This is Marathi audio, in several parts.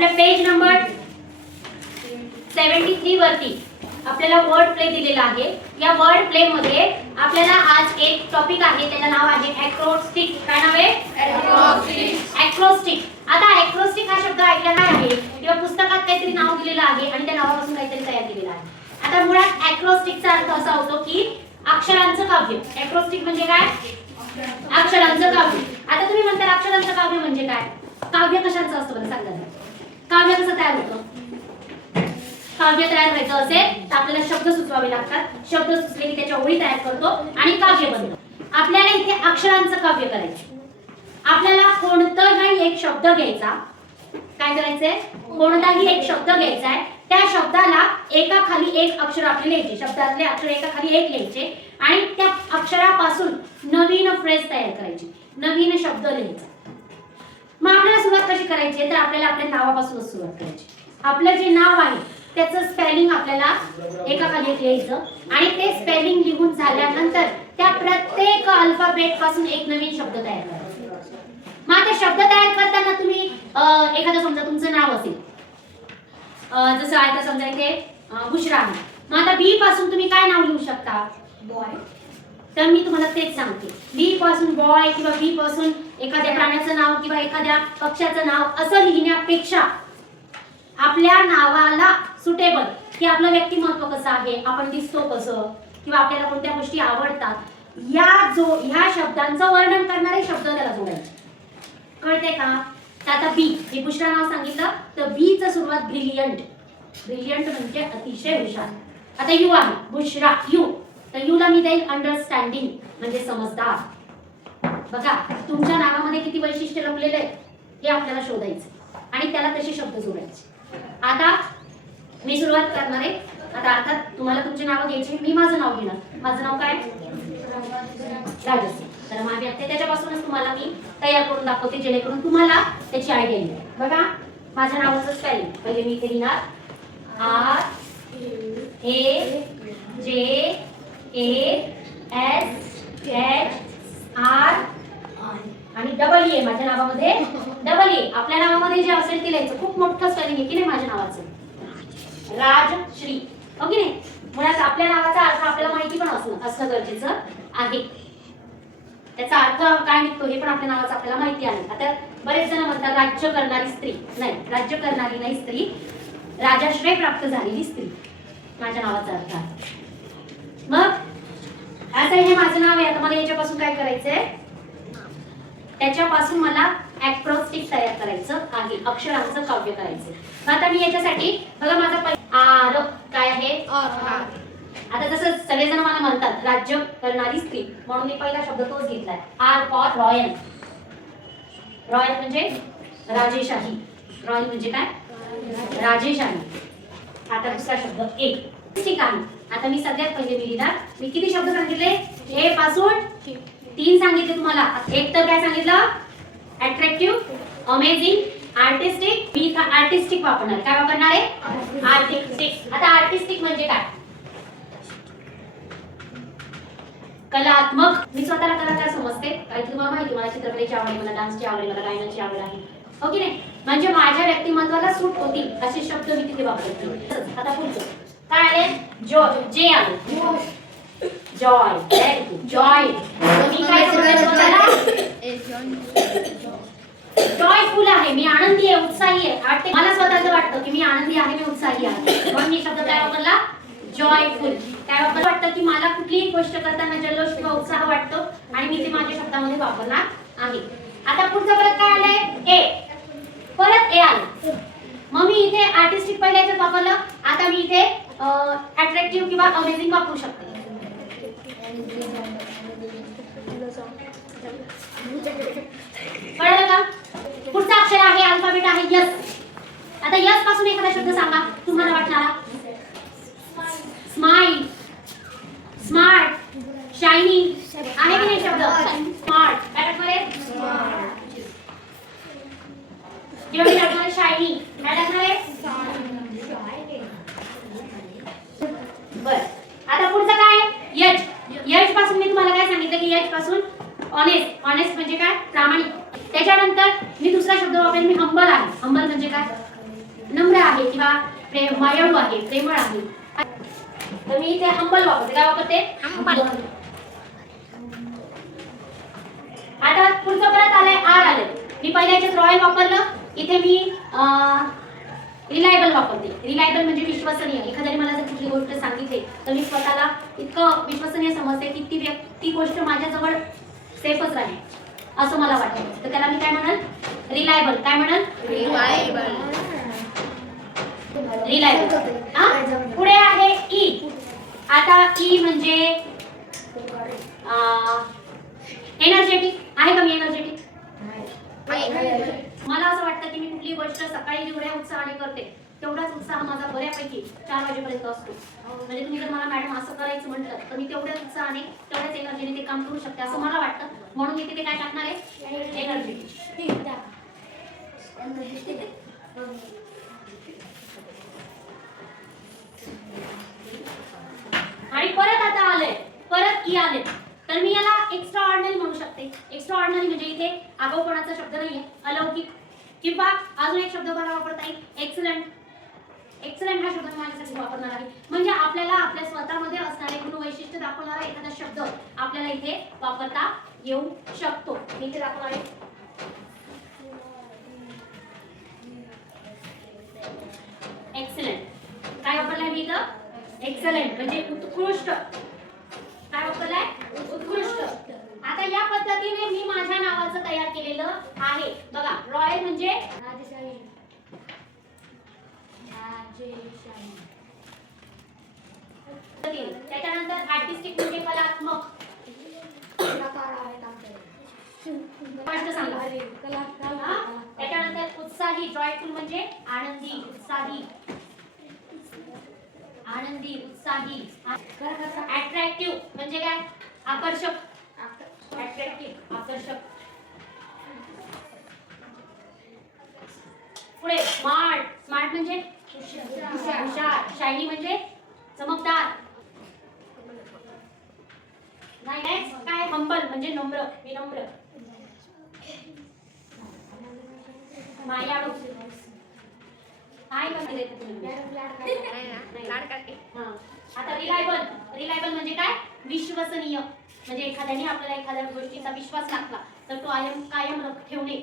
आपल्या पेज नंबर 73 वरती आपल्याला वर्ड प्ले दिलेला आहे. या वर्ड प्ले मध्ये आपल्याला आज एक टॉपिक आहे, त्याचं नाव आहे ॲक्रोस्टिक. काय नाव आहे? ॲक्रोस्टिक. आता ॲक्रोस्टिक हा शब्द ऐकला काय आहे किंवा पुस्तकात काहीतरी नाव दिलेलं आहे आणि त्या नावापासून काहीतरी तयार केलेलं आहे. आता मुळात ॲक्रोस्टिकचा अर्थ असा होतो की अक्षरांचं काव्य. ॲक्रोस्टिक म्हणजे काय? अक्षरांचं काव्य. आता तुम्ही म्हणता अक्षरांचं काव्य म्हणजे काय? काव्य कशाचं असतं बरं सांगा. काव्य कसं तयार होतं? काव्य तयार व्हायचं असेल तर आपल्याला शब्द सुचवावे लागतात. शब्द सुचले की त्याच्या ओळी तयार करतो आणि काव्य बनतं. आपल्याला इथे अक्षरांचं काव्य करायचं. आपल्याला कोणताही एक शब्द घ्यायचा. काय करायचंय? कोणताही एक शब्द घ्यायचा आहे. त्या शब्दाला एका खाली एक अक्षर आपले लिहायचे. शब्दातले अक्षर एका खाली एक लिहायचे आणि त्या अक्षरापासून नवीन फ्रेज तयार करायची, नवीन शब्द लिहायचा. मग आपल्याला सुरुवात कशी करायची तर आपल्याला आपल्या नावापासूनच सुरुवात करायची. आपलं जे नाव आहे त्याचं स्पेलिंग आपल्याला एका खाली एक लिहायचं आणि ते स्पेलिंग लिहून झाल्यानंतर त्या प्रत्येक अल्फाबेट पासून एक नवीन शब्द तयार करायचा. मग आता शब्द तयार करताना तुम्ही एखादं समजा तुमचं नाव असेल, जसं आता समजा इथे बुशरा आहे. मग आता बी पासून तुम्ही काय नाव लिहू शकता? बॉय. तर मी तुम्हाला तेच सांगते, बी पासून बॉय किंवा बी पासून एखाद्या प्राण्याचं नाव किंवा एखाद्या पक्ष्याचं नाव असं लिहिण्यापेक्षा आपल्या नावाला सुटेबल की आपलं व्यक्तिमत्व कसं आहे, आपण दिसतो कसं किंवा आपल्याला कोणत्या गोष्टी आवडतात, ह्या शब्दांचं वर्णन करणारे शब्द त्याला जोडायचे. कळते का? तर आता बी, हे बुशरा नाव सांगितलं तर बी चं सुरुवात ब्रिलियंट. ब्रिलियंट म्हणजे अतिशय हुशार. आता यू आहे बुशरा यू, तर यू ला मी देईल अंडरस्टँडिंग म्हणजे समजदार. बघा तुमच्या नावामध्ये किती वैशिष्ट्य लपलेले आहेत हे आपल्याला शोधायचं आणि त्याला तसे शब्द जोडायचे. आता मी सुरुवात करणार आहे. आता अर्थात तुम्हाला तुमची नावं घ्यायची. मी माझं नाव घेणार. माझं नाव काय? राजश्री. तर माझी आता त्याच्यापासूनच तुम्हाला मी तयार करून दाखवते जेणेकरून तुम्हाला त्याची आयडिया येईल. बघा माझ्या नावाचं स्पेलिंग पहिले मी इथे लिहिणार R A J A S H R आणि डबल ए. माझ्या नावामध्ये डबल ए. आपल्या नावामध्ये जे असेल ते लिहायचं. खूप मोठं स्पेलिंग आहे की नाही माझ्या नावाचं? राजश्री. हो की नाही? मुळात आपल्या नावाचा अर्थ आपल्याला माहिती पण असणं गरजेचं आहे. त्याचा अर्थ काय निघतो हे पण आपल्या नावाचं आपल्याला माहिती आहे. आता बरेच जण म्हणतात राज्य करणारी स्त्री. नाही, राज्य करणारी नाही स्त्री, राजाश्रय प्राप्त झालेली स्त्री माझ्या नावाचा अर्थ आहे. मग आता हे माझं नाव आहे. आता मला याच्यापासून काय करायचंय? त्याच्यापासून मला ॲक्रोस्टिक तयार करायचं आहे, अक्षरांचं काव्य करायचं. आता मी याच्यासाठी बघा माझा आर काय आहे? आता जसं सगळेजण मला म्हणतात राज्य करणारी स्त्री म्हणून मी पहिला शब्द तोच घेतलाय. R for royal. रॉयल म्हणजे राजेशाही. रॉयल म्हणजे काय? राजेशाही. आता दुसरा शब्द ए. ठीक आहे. आता मी सगळ्यात पहिले मी लिहिणार. मी किती शब्द सांगितले? ए पासून 3 सांगितले तुम्हाला. एक तर काय सांगितलं? Attractive, amazing, artistic. मी आर्टिस्टिक वापरणार. काय वापरणार आहे? आर्टिस्टिक. आता आर्टिस्टिक म्हणजे काय? कलात्मक. मी स्वतःला कलाकार समजते. काही तुम्हाला माहिती, मला चित्रकलेची आवड आहे, मला डान्सची आवड आहे, मला गायनाची आवड आहे. हो की नाही? म्हणजे माझ्या व्यक्तिमत्वाला सूट होतील असे शब्द मी तिथे वापरते. आता पुढचं काय आले? जॉय. जे आले जॉय. जॉय. मी काय स्वतःला जॉयफुल आहे, मी आनंदी आहे, उत्साही आहे. मला स्वतःला वाटतं की मी आनंदी आहे, मी उत्साही आहे, म्हणून मी शब्द काय वापरला? जॉयफुल. काय वाटतं की मला कुठलीही गोष्ट करताना जल्लोष किंवा उत्साह वाटतो आणि मी ते माझ्या शब्दामध्ये वापरणार आहे. आता पुढचं परत काय आलंय? ए. परत ए आलं. मग मी इथे आर्टिस्टिक पहिल्या याच्यात वापरलं. आता मी इथे अट्रॅक्टिव्ह किंवा अमेझिंग वापरू शकते. कळलं का? पुढचा अक्षर आहे, अल्फाबेट आहे यस. आता यस पासून एखादा शब्द सांगा तुम्हाला वाटणारा. स्माइल, स्मार्ट, शायनिंग आहे की नाही शब्द? स्मार्ट. काय टाकणार आहे? किंवा मी टाकणार आहे शायनिंग. काय टाकणार आहे? बरं. आता पुढचं काय? यश. यश पासून मी तुम्हाला काय सांगितलं की यश पासून ऑनेस्ट. ऑनेस्ट म्हणजे काय? प्रामाणिक. त्याच्यानंतर मी दुसरा शब्द वापरेन, मी हंबल आहे. हंबल म्हणजे काय? किंवा मायाळू आहे, प्रेमळ आहे. तर मी इथे हंबल वापरते. काय वापरते? हंबल. आता पुढचं परत आलंय आर आलंय. मी पहिल्याच रॉयल वापरलं. इथे मी रिलायबल वापरते. रिलायबल म्हणजे विश्वसनीय. एखाद्याने मला जर कुठली गोष्ट सांगितली तर मी स्वतःला इतकं विश्वसनीय समजते की ती गोष्ट माझ्याजवळ सेफच राहील असं मला वाटतं. तर त्याला मी काय म्हणाल? रिलायबल. काय म्हणाल? रिलायबल. रिलायबल. पुढे आहे ई. आता ई म्हणजे एनर्जेटिक. आहे का मी एनर्जेटिक? मला असं वाटतं की मी कुठली गोष्ट सकाळी जेवढ्या उत्साहाने करते तेवढाच उत्साह माझा बऱ्यापैकी 4 वाजेपर्यंत असतो. म्हणजे तुम्ही जर मला मॅडम असं करायचं म्हटलं तर मी तेवढ्याच उत्साहाने तेवढ्याच एनर्जीने ते काम करू शकते असं मला वाटतं. म्हणून मी तिथे काय टाकणार आहे? एनर्जी. आणि परत आता आलंय, परत ई आले. तर मी याला एक्स्ट्रा ऑर्डिनरी म्हणू शकते. एक्स्ट्रा ऑर्डिनरी म्हणजे इथे आगाऊपणाचा शब्द नाहीये, अलौकिक. किंवा अजून एक शब्द मला वापरता येईल, एक्सलंट. एक्सलंट हा शब्द मी माझ्यासाठी वापरणार आहे. म्हणजे आपल्याला आपल्या स्वतःमध्ये असणारे गुणवैशिष्ट्य दाखवणारा एखादा शब्द आपल्याला इथे वापरता येऊ शकतो. मी इथे दाखवणार आहे एक्सलंट. काय वापरलंय मी इथं? एक्सलंट म्हणजे उत्कृष्ट. काय वापरलंय? उत्कृष्ट. आता या पद्धतीने मी माझ्या नावाचं तयार केलेलं आहे. बघा, रॉयल म्हणजे राजशाही. त्याच्यानंतर आर्टिस्टिक म्हणजे कलात्मक. त्याच्यानंतर उत्साही, जॉयफुल म्हणजे आनंदी, उत्साही. आनंदी, उत्साही. अट्रॅक्टिव्ह म्हणजे काय? आकर्षक. अट्रॅक्टिव्ह, आकर्षक. पुढे स्मार्ट. स्मार्ट म्हणजे हुशार. शायनी म्हणजे चमकदार. नेक्स्ट काय? हंबल म्हणजे नम्र, विनम्र. मायाळू. काय करते आता रिलायबल. रिलायबल म्हणजे काय? विश्वसनीय. म्हणजे एखाद्याने आपल्याला एखाद्या गोष्टीचा विश्वास टाकला तर तो कायम ठेवणे.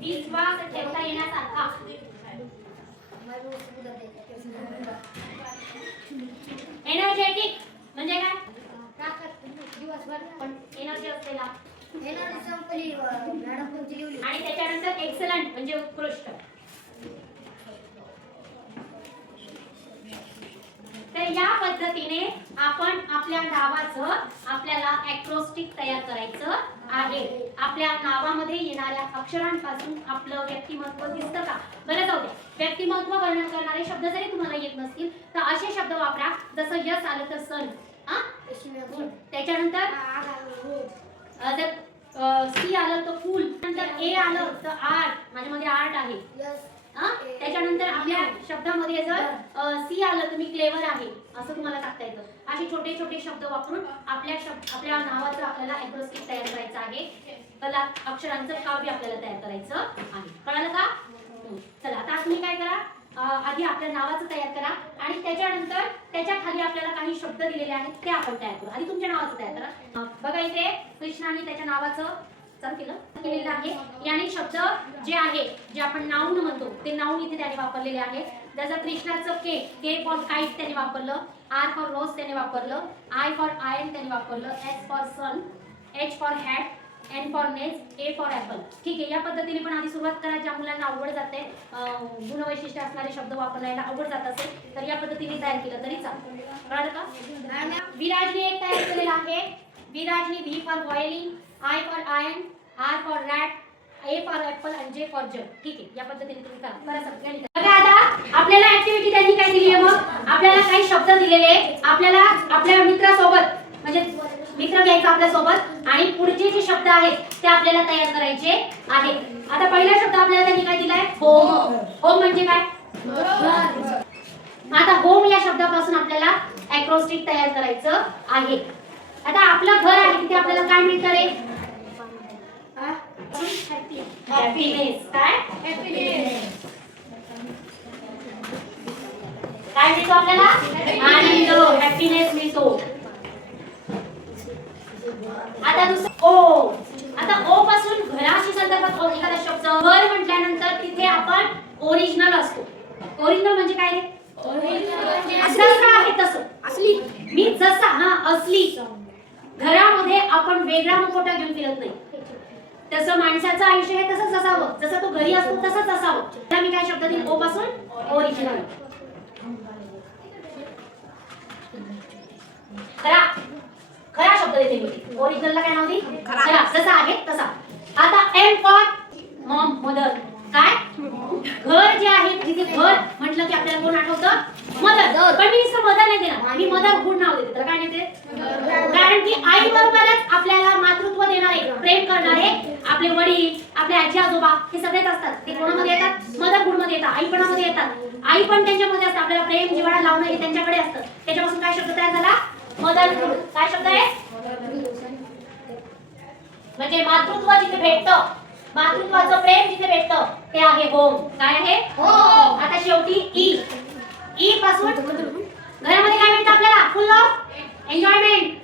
विश्वास ठेवता येण्यासारखा. एनर्जेटिक म्हणजे काय? दिवसभर एनर्जी असलेला. आणि त्याच्यानंतर एक्सलंट म्हणजे उत्कृष्ट. तर या पद्धतीने आपण आपल्या नावाचं आपल्याला ॲक्रोस्टिक तयार करायचं आहे. आपल्या नावामध्ये येणाऱ्या अक्षरांपासून आपलं व्यक्तिमत्व दिसतं का? बरं, जाऊ द्या. व्यक्तिमत्व वर्णन करणारे शब्द जरी तुम्हाला येत नसतील तर असे शब्द वापरा जसं यश आलं तर सन. त्याच्यानंतर जर सी आलं तर फूल. नंतर ए आलं तर आर्ट. माझ्यामध्ये आर्ट आहे. त्याच्यानंतर आपल्या शब्दामध्ये जर सी आलं तर मी क्लेवर आहे असं तुम्हाला टाकता येतं. असे छोटे छोटे शब्द वापरून आपल्या नावाचं आपल्याला ॲक्रोस्टिक तयार करायचं आहे. कला अक्षरांचं काव्य आपल्याला तयार करायचं आहे. कळालं का? चला आता तुम्ही काय करा, आधी आपल्या नावाचं तयार करा आणि त्याच्यानंतर त्याच्या खाली आपल्याला काही शब्द दिलेले आहेत ते आपण तयार करू. आधी तुमच्या नावाचं तयार करा. बघा इथे कृष्णाने त्याच्या नावाचं केलेलं आहे. याने शब्द जे आहे, जे आपण नाऊन म्हणतो ते नाऊन इथे त्याने वापरलेले आहे. जसं कृष्णाचं के फॉर काईट त्याने वापरलं, आर फॉर रोज त्याने वापरलं, आय फॉर आयन त्याने वापरलं, S for sun, H for hat, N for nose, A for apple. ठीक आहे, या पद्धतीने पण आधी सुरुवात करा. ज्या मुलांना अवघड जाते, गुणवैशिष्ट्य असणारे शब्द वापरायला अवघड जात असेल तर या पद्धतीने तयार केलं तरी चालेल. कळालं का? विराजने एक तयार केलेला आहे. विराजने V for violin, I for ion, R for rat, A for apple आणि जे फॉर जग. ठीक आहे, या पद्धतीने तुम्ही करा सगळ्यांनी. बघा आता आपल्याला ऍक्टिव्हिटी त्यांनी काय दिली आहे. मग आपल्याला काही शब्द दिलेले, आपल्याला आपल्या मित्रासोबत म्हणजे मित्र घ्यायचा आपल्या सोबत आणि पुढचे जे शब्द आहेत ते आपल्याला तयार करायचे आहेत. आता पहिला शब्द आपल्याला त्यांनी काय दिलाय? होम. होम म्हणजे काय? आता होम या शब्दापासून आपल्याला ॲक्रोस्टिक तयार करायचं आहे. आता आपलं घर आहे तिथे आपल्याला काय मिळतं रे? हॅपीनेस. काय काय मिळतो आपल्याला? आनंद, हॅपीनेस मिळतो. आता दुसरं ओ. आता ओ पासून घराशी संदर्भात एखादा शब्द घर म्हटल्यानंतर तिथे आपण ओरिजिनल असतो. ओरिजिनल म्हणजे काय रे? जसं आहे तसं, असली. मी जसा, असली. घरामध्ये आपण वेगळा मुखवटा घेऊन फिरत नाही. तसं माणसाचं आयुष्य हे तसंच असावं, जसं तो घरी असतो तसंच असावं. तर मी काय शब्द दिला? ओ पासून ओरिजिनल. खरा, खरा शब्द देते मी. ओरिजिनलला काय नाव देईल? खरा, जसा आहे तसा. आता एम फॉर मॉम, मदर. काय? घर जे आहे तिथे घर म्हटलं की आपल्याला कोण आठवतं? मदर. पण मी नुसतं मदर नाही देणार, मी मदर हुड नाव देते. तर काय देते? कारण की आई बरोबरच आपल्याला मातृत्व देणारे, प्रेम करणारे आपले वडील, आपले आजी आजोबा हे सगळेच असतात. ते कोणामध्ये येतात? मदरहुड मध्ये येतात, आईपणामध्ये येतात. आई पण त्यांच्यामध्ये असते, आपल्याला प्रेम जिव्हाळा लावणं हे त्यांच्याकडे असतं. त्याच्यापासून काय शब्द तयार झाला? मदरहुड. काय शब्द आहे? म्हणजे मातृत्व जिथे भेटतं, मातृत्वाचं प्रेम जिथे भेटतं ते आहे होम. काय आहे? होम. आता शेवटी ई. ई पासून घरामध्ये काय मिळतं आपल्याला? फुल ऑफ एन्जॉयमेंट.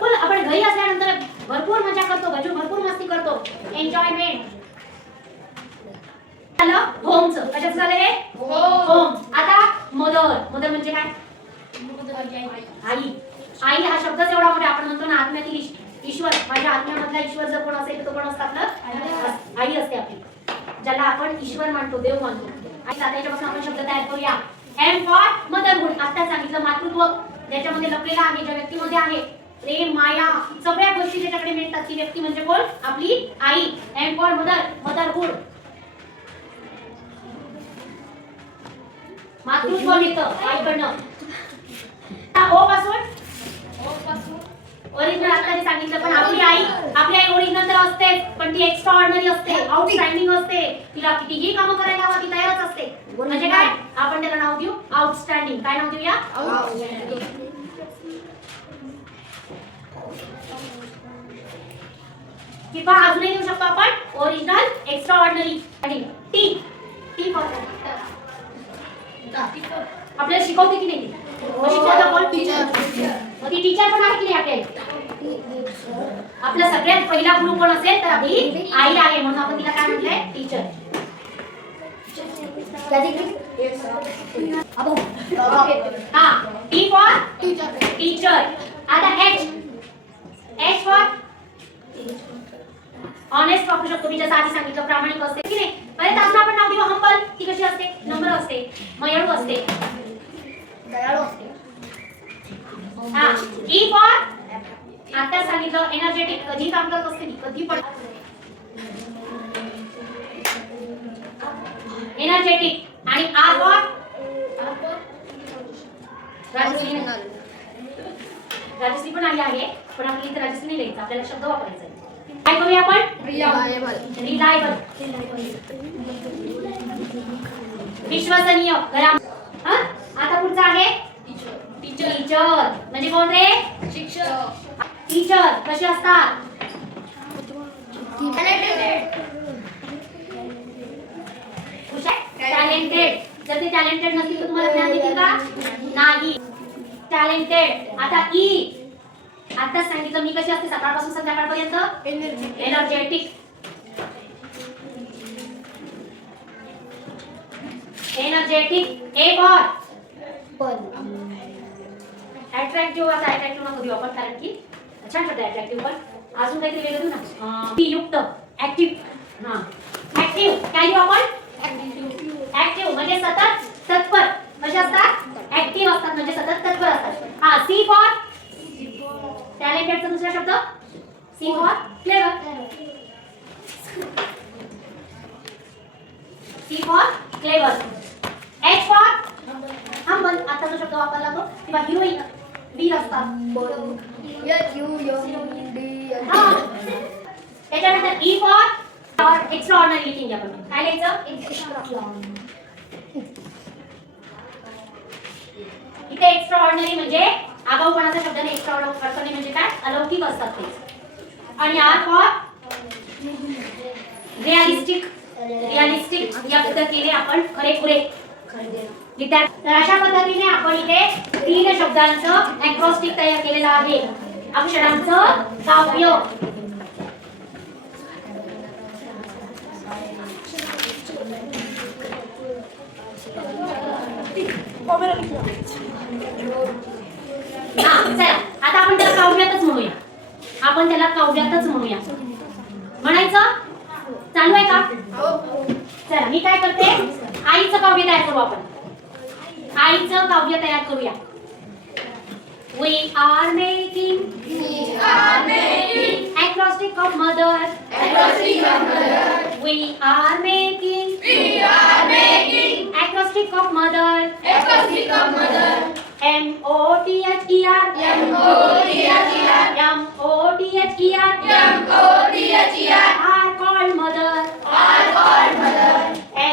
फुल. आपण घरी असल्यानंतर भरपूर मजा करतो, भरपूर मस्ती करतो. एन्जॉयमेंट झालं होमचं. कशाचं झालं हे? होम. आता मदर. मदर म्हणजे काय? आई. आई हा शब्दच एवढा मोठा. आपण म्हणतो ना आत्म्यातील ईश्वर, माझ्या आत्म्यामधला ईश्वर जर कोण असेल तर तो कोण असतो? आपलं आई असते आपली, ज्याला आपण ईश्वर मानतो, देव मानतो. आणि त्याच्यापासून आपण शब्द तयार करूया. M for motherhood. आता सांगितलं मातृत्व ज्याच्यामध्ये लपलेलं आहे, ज्या व्यक्तीमध्ये आहे प्रेम, माया, सगळ्या गोष्टी ज्याच्याकडे मिळतात ती व्यक्ती म्हणजे कोण? आपली आई. M for mother, motherhood. मातृत्व मिळतं आईकडनं. ओ पासून ओरिजिनल. आता सांगितलं, पण आपली आई ओरिजिनल तर असतेच, पण ती एक्स्ट्रा ऑर्डिनरी असते, आउटस्टँडिंग असते. तिला कितीही कामं करायला हवा ती तयारच असते. म्हणजे काय? आपण त्याला नाव देऊ आउटस्टँडिंग. काय नाव देऊया? किंवा अजूनही देऊ शकतो आपण original, extra ordinary. T. T for आपल्याला शिकवते की नाही? शिकवतं कोण? टीचर. मग ती टीचर पण आहे की नाही आपल्याला? आपला सगळ्यात पहिला गुरु कोण असेल तर आपली आई आहे, म्हणून आपण तिला काय म्हटलंय? टीचर. हा. T for teacher. आता एच. एच फॉर ऑनेस्ट वापरू शकतो. मी जसं आधी सांगितलं प्रामाणिक असते की नाही. परत अजून आपण नाव देऊ हंबल. ती कशी असते? नम्र असते, मयाळू असते, दयाळू असते. हा. ई फॉर आता सांगितलं एनर्जेटिक. कधी काम करत असते ती, कधी पण एनर्जेटिक. आणि आर फॉर राजश्री. राजश्री पण आली आहे, पण आपली इथे राजश्री नाही लिहायचं, आपल्याला शब्द वापरायचा आहे. काय करूया आपण? रिलायबल. विश्वसनीय. आता पुढचा आहे टीचर. म्हणजे कोण रे? शिक्षक. टीचर कसे असतात? टॅलेंटेड. जर ते टॅलेंटेड नसतील तर तुम्हाला ज्ञान देतील का? नाही. टॅलेंटेड. आता ई. आता सांगितलं मी कशी असते सकाळपासून संध्याकाळपर्यंत? Energetic. Energetic. A for attractive. आता अट्रॅक्टिव्ह नको देऊ आपण, कारण की छान शब्द अट्रॅक्टिव्ह, पण अजून काहीतरी वेगळं देऊ ना. युक्त. ऍक्टिव्ह. हा. ऍक्टिव्ह काय देऊ आपण? ऍक्टिव्ह म्हणजे सतत तत्पर. कसे असतात? ऍक्टिव्ह असतात म्हणजे सतत तत्पर असतात. हा. सी फॉर टॅलेंटेडचा दुसरा शब्द C for clever. C for clever. H for humble. आता जो शब्द वापरला तो किंवा हिरोईन. वीर असतात. त्याच्यानंतर ई फॉर एक्स्ट्रा ऑर्डिनरी लिहिंग. आपण काय लिहायचं? इथे एक्स्ट्रा ऑर्डिनरी म्हणजे आगाऊपणाचा शब्द नाही. एक्स्ट्रा ऑर्डिनरी म्हणजे काय? अलौकिक असतात ते. आणि आर फॉर रिअलिस्टिक या पद्धतीने आपण खरेखुरे विद्यार्थी. तर अशा पद्धतीने आपण इथे 3 शब्दांचं ऍक्रोस्टिक तयार केलेलं आहे. अक्षरांचं काव्य. चला आता आपण त्याला काव्यातच म्हणूया. म्हणायचं चालू आहे का? चला मी काय करते, आईचं काव्य तयार करू आपण. आईचं काव्य तयार करूया. We are making acrostic of mother. We are making acrostic of mother. M-O-T-H-E-R. M-O-T-H-E-R. Are called mother.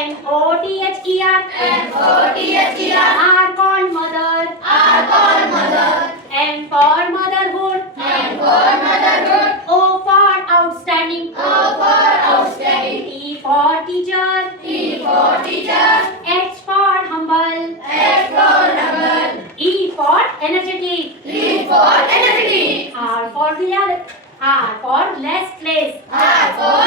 M-O-T-H-E-R. Are called mother. M for motherhood. O for outstanding. T for teacher. H for humble. E for energetic. R for real. R for restless. R for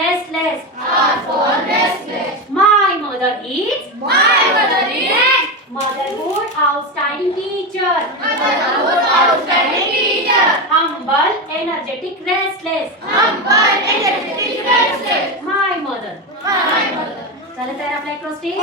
restless. My mother is motherhood outstanding teacher. Humble, energetic, restless. My mother. चला तयार आपला ऍक्रोस्टिक.